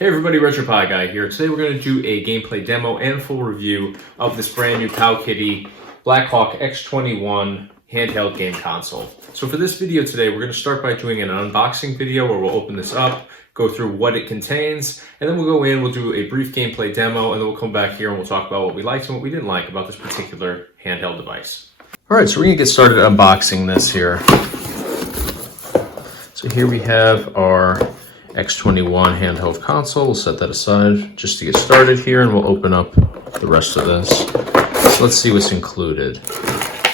Hey everybody, RetroPie guy here. Today we're going to do a gameplay demo and full review of this brand new PowKiddy Blackhawk X21 handheld game console. So for this video today, we're going to start by doing an unboxing video where we'll open this up, go through what it contains, and then we'll go in, we'll do a brief gameplay demo, and then we'll come back here and we'll talk about what we liked and what we didn't like about this particular handheld device. Alright, so we're going to get started unboxing this here. So here we have our X21 handheld console. We'll set that aside just to get started here, and we'll open up the rest of this. So let's see what's included.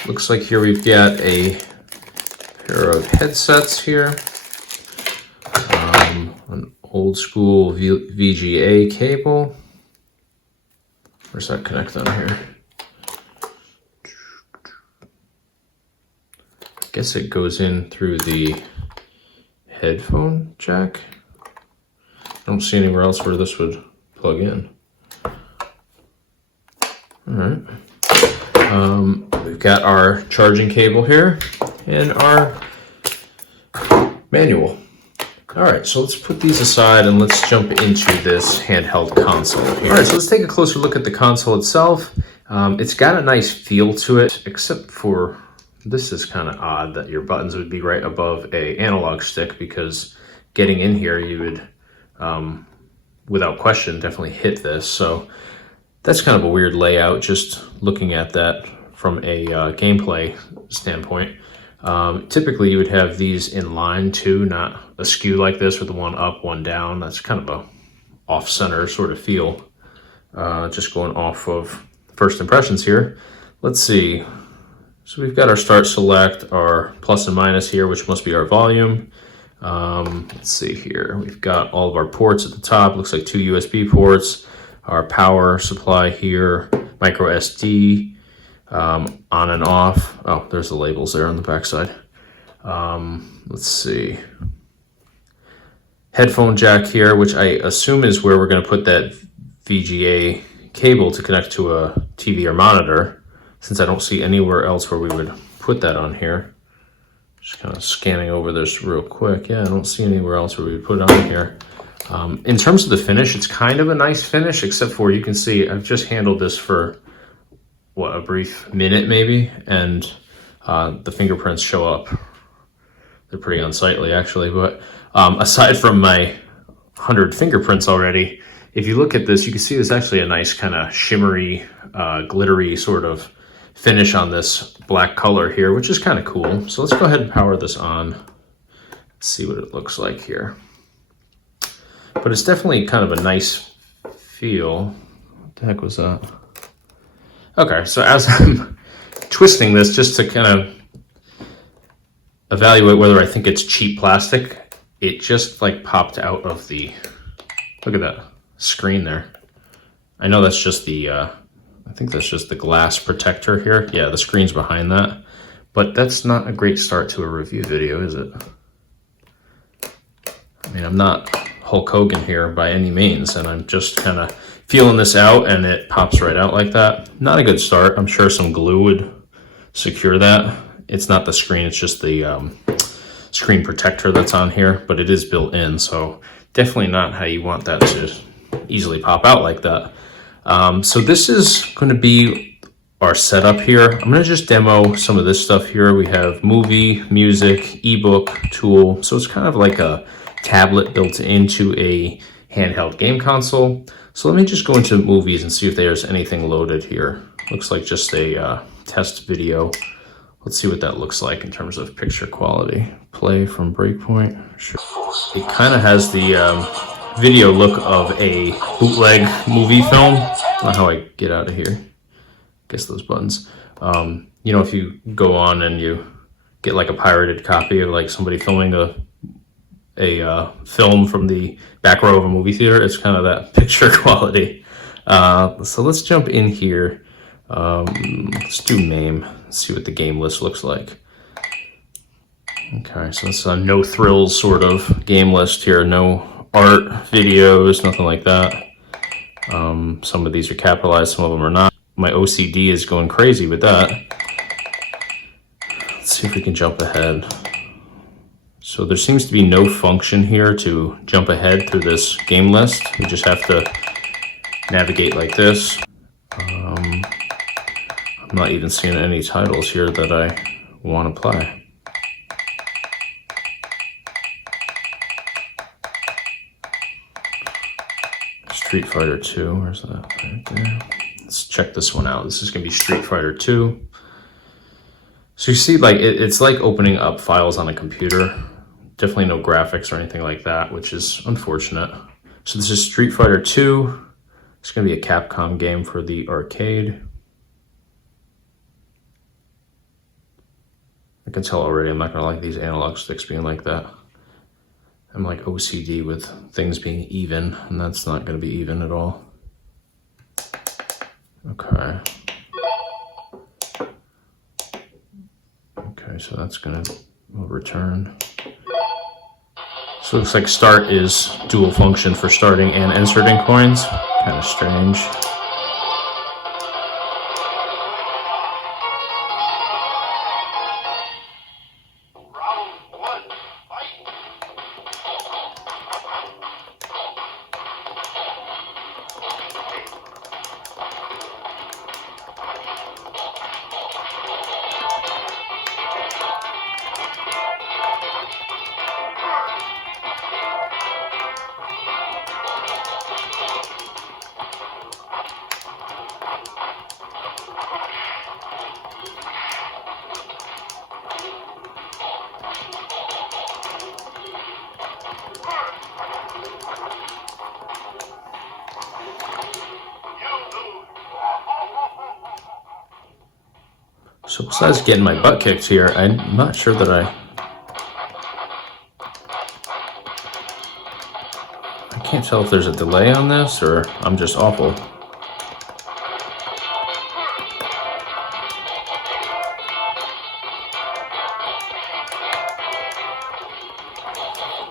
Looks like here we've got a pair of headsets here, an old school VGA cable. Where's that connect on here? I guess it goes in through the headphone jack. I don't see anywhere else where this would plug in. Alright. We've got our charging cable here and our manual. Alright, so let's put these aside and let's jump into this handheld console here. Alright, so let's take a closer look at the console itself. It's got a nice feel to it, except for this is kind of odd that your buttons would be right above an analog stick, because getting in here you would without question definitely hit this. So that's kind of a weird layout, just looking at that from a gameplay standpoint. Typically you would have these in line too, not askew like this with the one up, one down. That's kind of a off-center sort of feel. Just going off of first impressions here. Let's see. So we've got our start select, our plus and minus here, which must be our volume. Let's see here. We've got all of our ports at the top. Looks like 2 USB ports. Our power supply here, micro SD, on and off. Oh, there's the labels there on the backside. Let's see. Headphone jack here, which I assume is where we're going to put that VGA cable to connect to a TV or monitor, since I don't see anywhere else where we would put that on here. Just kind of scanning over this real quick. Yeah, I don't see anywhere else where we would put it on here. In terms of the finish, it's kind of a nice finish, except for you can see I've just handled this for, what, a brief minute maybe, and the fingerprints show up. They're pretty unsightly actually, but aside from my 100 fingerprints already, if you look at this, you can see there's actually a nice kind of shimmery, glittery sort of finish on this black color here, which is kind of cool. So let's go ahead and power this on. Let's see what it looks like here. But it's definitely kind of a nice feel. What the heck was that? Okay, so as I'm twisting this just to kind of evaluate whether I think it's cheap plastic, it just like popped out of the, look at that screen there. I know that's just the, I think that's just the glass protector here. Yeah, the screen's behind that. But that's not a great start to a review video, is it? I mean, I'm not Hulk Hogan here by any means, and I'm just kind of feeling this out, and it pops right out like that. Not a good start. I'm sure some glue would secure that. It's not the screen, it's just the screen protector that's on here, but it is built in, so definitely not how you want that to easily pop out like that. So this is going to be our setup here. I'm going to just demo some of this stuff here. We have movie, music, ebook, tool. So it's kind of like a tablet built into a handheld game console. So let me just go into movies and see if there's anything loaded here. Looks like just a test video. Let's see what that looks like in terms of picture quality. Play from Breakpoint. Sure. It kind of has the video look of a bootleg movie film. Not how I get out of here. Guess those buttons. You know, if you go on and you get like a pirated copy of like somebody filming a film from the back row of a movie theater, it's kind of that picture quality. So let's jump in here. Let's do name. Let's see what the game list looks like. Okay, so it's a no thrills sort of game list here. No art, videos, nothing like that. Some of these are capitalized, some of them are not. My OCD is going crazy with that. Let's see if we can jump ahead. So there seems to be no function here to jump ahead through this game list. You just have to navigate like this. I'm not even seeing any titles here that I want to play. Street Fighter 2, where's that? Right there. Let's check this one out. This is going to be Street Fighter 2. So you see, like, it's like opening up files on a computer. Definitely no graphics or anything like that, which is unfortunate. So this is Street Fighter 2. It's going to be a Capcom game for the arcade. I can tell already I'm not going to like these analog sticks being like that. I'm like OCD with things being even, and that's not going to be even at all. Okay. Okay, so that's going to return. So it looks like start is dual function for starting and inserting coins. Kind of strange. So besides getting my butt kicked here, I'm not sure that I can't tell if there's a delay on this or I'm just awful.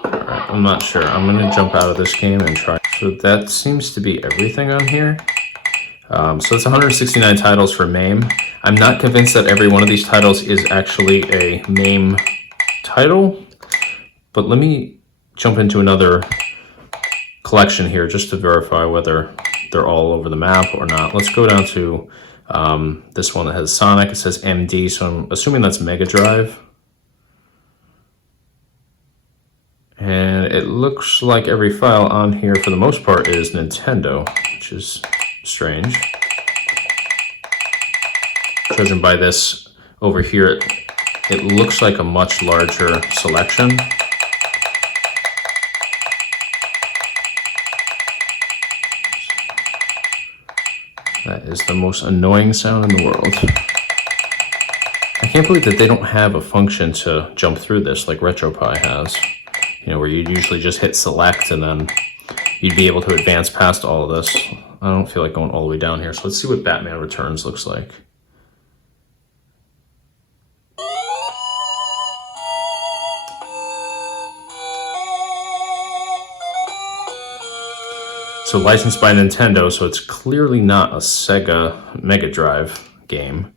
Alright, I'm not sure. I'm going to jump out of this game and try. So that seems to be everything on here. So it's 169 titles for MAME. I'm not convinced that every one of these titles is actually a MAME title, but let me jump into another collection here just to verify whether they're all over the map or not. Let's go down to this one that has Sonic. It says MD, so I'm assuming that's Mega Drive. And it looks like every file on here for the most part is Nintendo, which is strange. Judging by this over here, it looks like a much larger selection. That is the most annoying sound in the world. I can't believe that they don't have a function to jump through this like RetroPie has. You know, where you'd usually just hit select and then you'd be able to advance past all of this. I don't feel like going all the way down here. So let's see what Batman Returns looks like. So licensed by Nintendo, so it's clearly not a Sega Mega Drive game.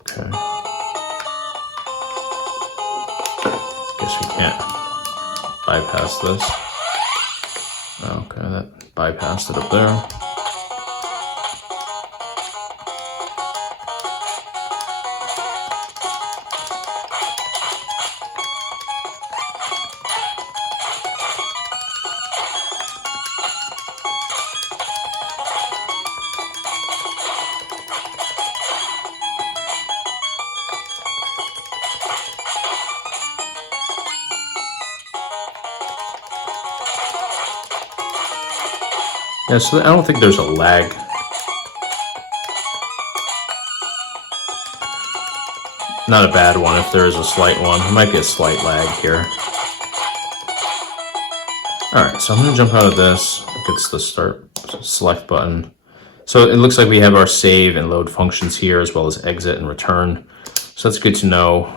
Okay. Guess we can't bypass this. Okay, that bypassed it up there. Yeah, so I don't think there's a lag. Not a bad one if there is a slight one. There might be a slight lag here. Alright, so I'm going to jump out of this. It's the start select button. So it looks like we have our save and load functions here as well as exit and return. So that's good to know.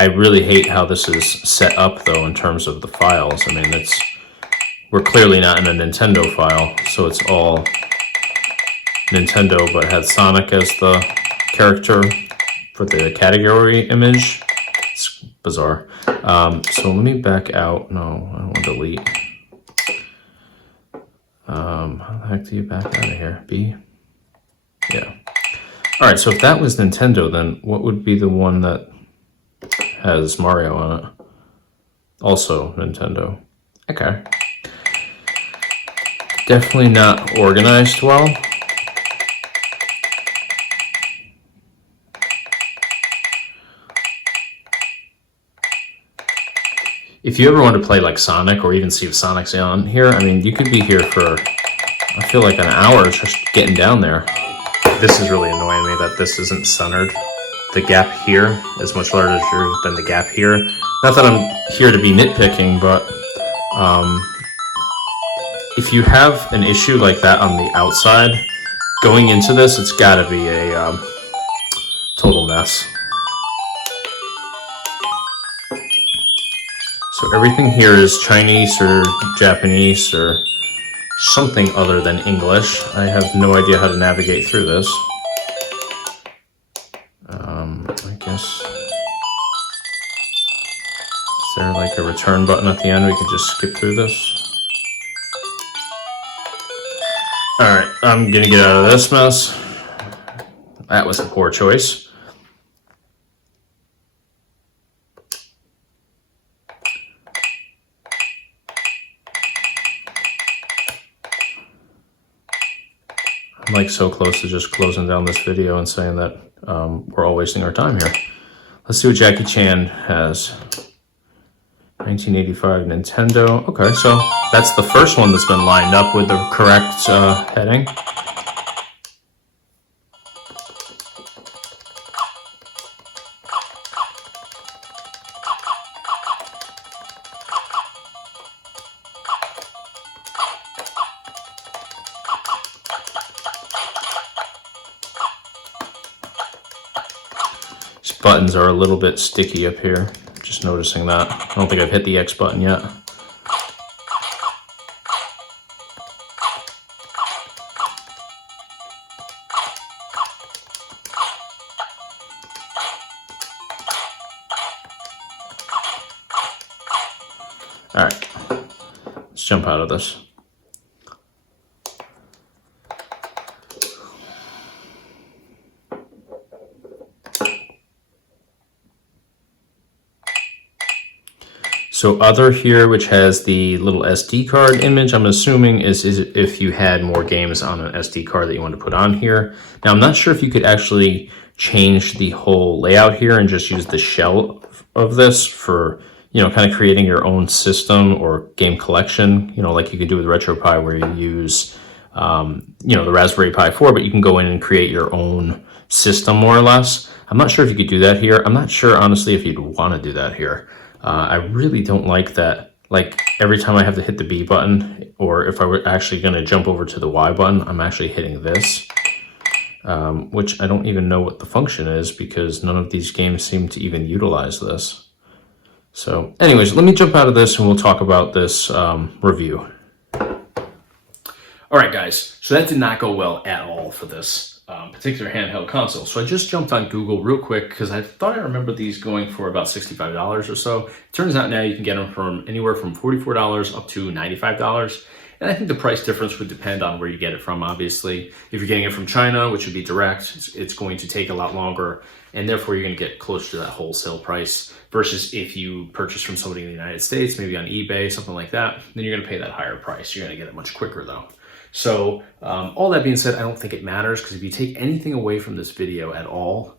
I really hate how this is set up though in terms of the files. I mean, we're clearly not in a Nintendo file, so it's all Nintendo, but had Sonic as the character for the category image. It's bizarre. So let me back out. No, I don't want to delete. How the heck do you back out of here? B? Yeah. All right, so if that was Nintendo, then what would be the one that has Mario on it? Also Nintendo. Okay. Definitely not organized well. If you ever want to play like Sonic, or even see if Sonic's on here, I mean, you could be here for, I feel like an hour just getting down there. This is really annoying me that this isn't centered. The gap here is much larger than the gap here. Not that I'm here to be nitpicking, but if you have an issue like that on the outside, going into this, it's gotta be a total mess. So everything here is Chinese or Japanese or something other than English. I have no idea how to navigate through this. I guess, is there like a return button at the end? We can just skip through this. All right, I'm gonna get out of this mess. That was a poor choice. I'm like so close to just closing down this video and saying that we're all wasting our time here. Let's see what Jackie Chan has. 1985 Nintendo. Okay, so that's the first one that's been lined up with the correct heading. These buttons are a little bit sticky up here. Just noticing that. I don't think I've hit the X button yet. All right, let's jump out of this. So other here, which has the little SD card image, I'm assuming is if you had more games on an SD card that you want to put on here. Now, I'm not sure if you could actually change the whole layout here and just use the shell of this for, you know, kind of creating your own system or game collection, you know, like you could do with RetroPie where you use, you know, the Raspberry Pi 4, but you can go in and create your own system more or less. I'm not sure if you could do that here. I'm not sure, honestly, if you'd want to do that here. I really don't like that. Like every time I have to hit the B button, or if I were actually going to jump over to the Y button, I'm actually hitting this, which I don't even know what the function is because none of these games seem to even utilize this. So anyways, let me jump out of this and we'll talk about this review. All right, guys, so that did not go well at all for this particular handheld console. So I just jumped on Google real quick because I thought I remember these going for about $65 or so. Turns out now you can get them from anywhere from $44 up to $95. And I think the price difference would depend on where you get it from, obviously. If you're getting it from China, which would be direct, it's going to take a lot longer, and therefore you're going to get closer to that wholesale price, versus if you purchase from somebody in the United States, maybe on eBay, something like that, then you're going to pay that higher price. You're going to get it much quicker, though. So all that being said, I don't think it matters, because if you take anything away from this video at all,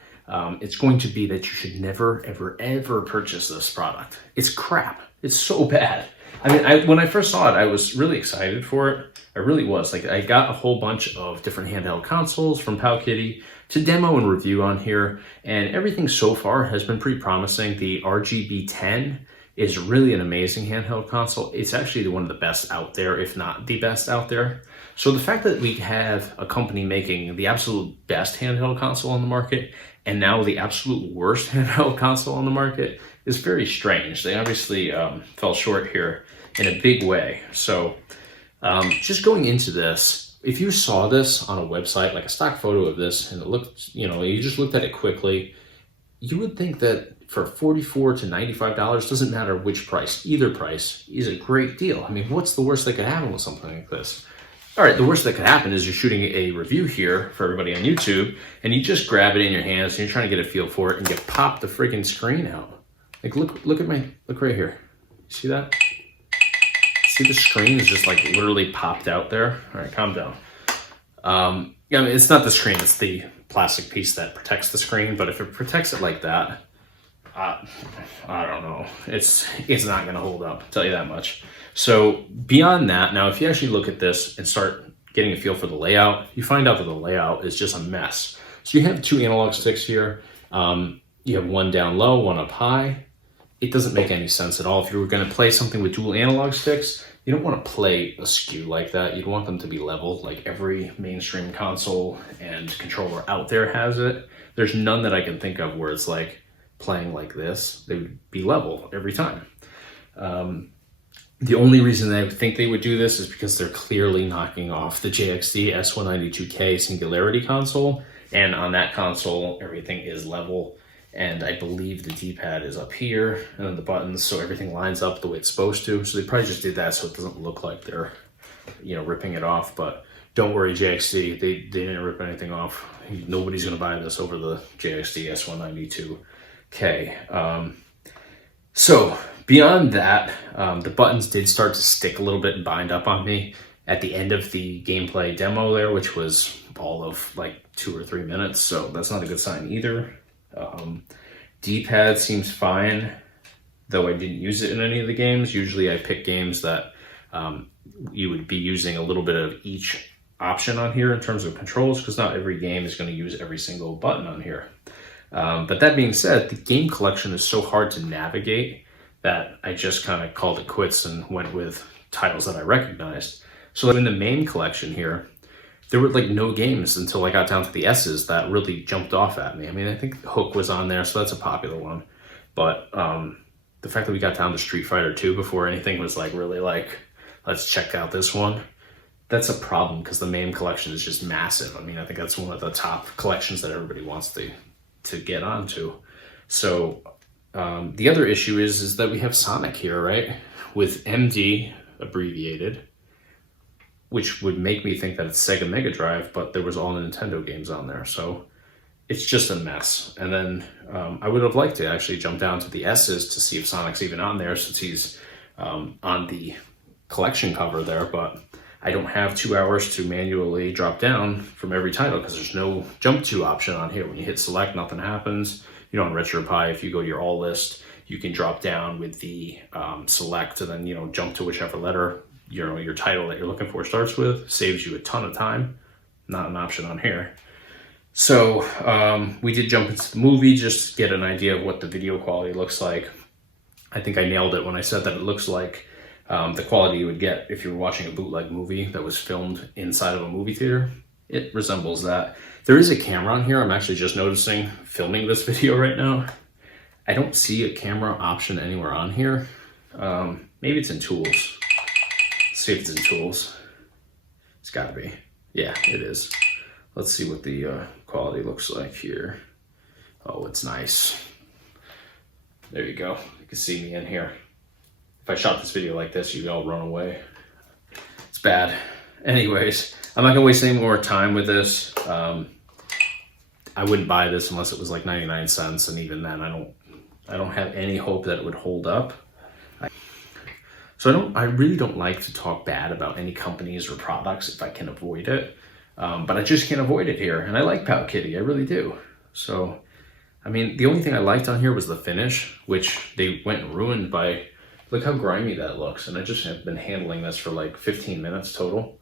it's going to be that you should never, ever, ever purchase this product. It's crap. It's so bad. I mean, when I first saw it, I was really excited for it. I really was. Like, I got a whole bunch of different handheld consoles from PowKiddy to demo and review on here, and everything so far has been pretty promising. The RGB10 is really an amazing handheld console. It's actually one of the best out there, if not the best out there. So the fact that we have a company making the absolute best handheld console on the market and now the absolute worst handheld console on the market is very strange. They obviously fell short here in a big way. So just going into this, if you saw this on a website, like a stock photo of this, and it looked, you know, you just looked at it quickly, you would think that for $44 to $95, doesn't matter which price, either price is a great deal. I mean, what's the worst that could happen with something like this? All right, the worst that could happen is you're shooting a review here for everybody on YouTube, and you just grab it in your hands, and you're trying to get a feel for it, and you pop the freaking screen out. Like, look right here. You see that? See the screen is just like literally popped out there? All right, calm down. Yeah, I mean, it's not the screen, it's the plastic piece that protects the screen, but if it protects it like that, I don't know. It's not going to hold up, I'll tell you that much. So beyond that, now if you actually look at this and start getting a feel for the layout, you find out that the layout is just a mess. So you have 2 analog sticks here. You have one down low, one up high. It doesn't make any sense at all. If you were going to play something with dual analog sticks, you don't want to play askew like that. You'd want them to be level, like every mainstream console and controller out there has it. There's none that I can think of where it's like playing like this. They would be level every time. The only reason I think they would do this is because they're clearly knocking off the JXD S192K Singularity console. And on that console, everything is level. And I believe the D-pad is up here and then the buttons, so everything lines up the way it's supposed to. So they probably just did that so it doesn't look like they're, you know, ripping it off. But don't worry, JXD, they didn't rip anything off. Nobody's going to buy this over the JXD S192K. So beyond that, the buttons did start to stick a little bit and bind up on me at the end of the gameplay demo there, which was all of like 2 or 3 minutes. So that's not a good sign either. D-pad seems fine, though I didn't use it in any of the games. Usually I pick games that you would be using a little bit of each option on here in terms of controls, because not every game is going to use every single button on here. But that being said, the game collection is so hard to navigate that I just kind of called it quits and went with titles that I recognized. So in the main collection here, there were like no games until I got down to the S's that really jumped off at me. I mean, I think Hook was on there, so that's a popular one. But the fact that we got down to Street Fighter 2 before anything was like really like, let's check out this one, that's a problem because the main collection is just massive. I mean, I think that's one of the top collections that everybody wants to get onto. So the other issue is that we have Sonic here, right? With MD abbreviated, which would make me think that it's Sega Mega Drive, but there was all Nintendo games on there. So it's just a mess. And then I would have liked to actually jump down to the S's to see if Sonic's even on there, since he's on the collection cover there, but I don't have 2 hours to manually drop down from every title because there's no jump to option on here. When you hit select, nothing happens. You know, on RetroPie, if you go to your all list, you can drop down with the select and then, you know, jump to whichever letter, you know, your title that you're looking for starts with. Saves you a ton of time. Not an option on here. So we did jump into the movie just to get an idea of what the video quality looks like. I think I nailed it when I said that it looks like the quality you would get if you were watching a bootleg movie that was filmed inside of a movie theater. It resembles that. There is a camera on here. I'm actually just noticing filming this video right now. I don't see a camera option anywhere on here. Maybe it's in tools. Let's see if it's in tools. It's gotta be. Yeah, it is. Let's see what the quality looks like here. Oh, it's nice. There you go. You can see me in here. If I shot this video like this, you'd all run away. It's bad. Anyways, I'm not gonna waste any more time with this. I wouldn't buy this unless it was like 99 cents, and even then I don't have any hope that it would hold up. So I really don't like to talk bad about any companies or products if I can avoid it. But I just can't avoid it here. And I like PowKiddy, I really do. So, I mean, the only thing I liked on here was the finish, which they went and ruined by, look how grimy that looks. And I just have been handling this for like 15 minutes total.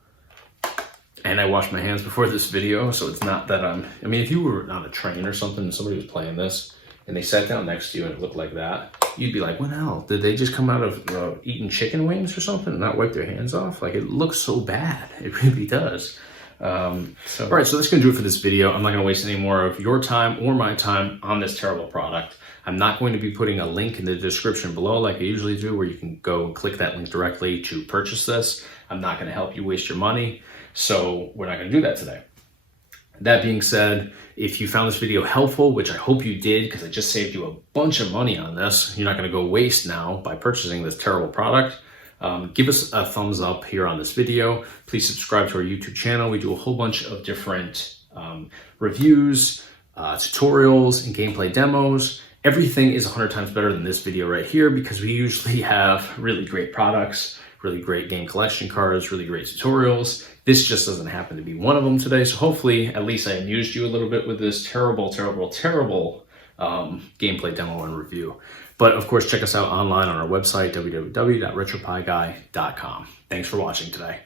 And I washed my hands before this video, so it's not that I mean, if you were on a train or something and somebody was playing this and they sat down next to you and it looked like that, you'd be like, what the hell? Did they just come out of eating chicken wings or something and not wipe their hands off? Like, it looks so bad. It really does. All right, so that's gonna do it for this video. I'm not gonna waste any more of your time or my time on this terrible product. I'm not going to be putting a link in the description below like I usually do, where you can go and click that link directly to purchase this. I'm not gonna help you waste your money, so we're not gonna do that today. That being said, if you found this video helpful, which I hope you did, because I just saved you a bunch of money on this, you're not gonna go waste now by purchasing this terrible product. Give us a thumbs up here on this video. Please subscribe to our YouTube channel. We do a whole bunch of different reviews, tutorials, and gameplay demos. Everything is 100 times better than this video right here, because we usually have really great products, really great game collection cards, really great tutorials. This just doesn't happen to be one of them today. So hopefully at least I amused you a little bit with this terrible gameplay demo and review. But of course, check us out online on our website, www.retropieguy.com. Thanks for watching today.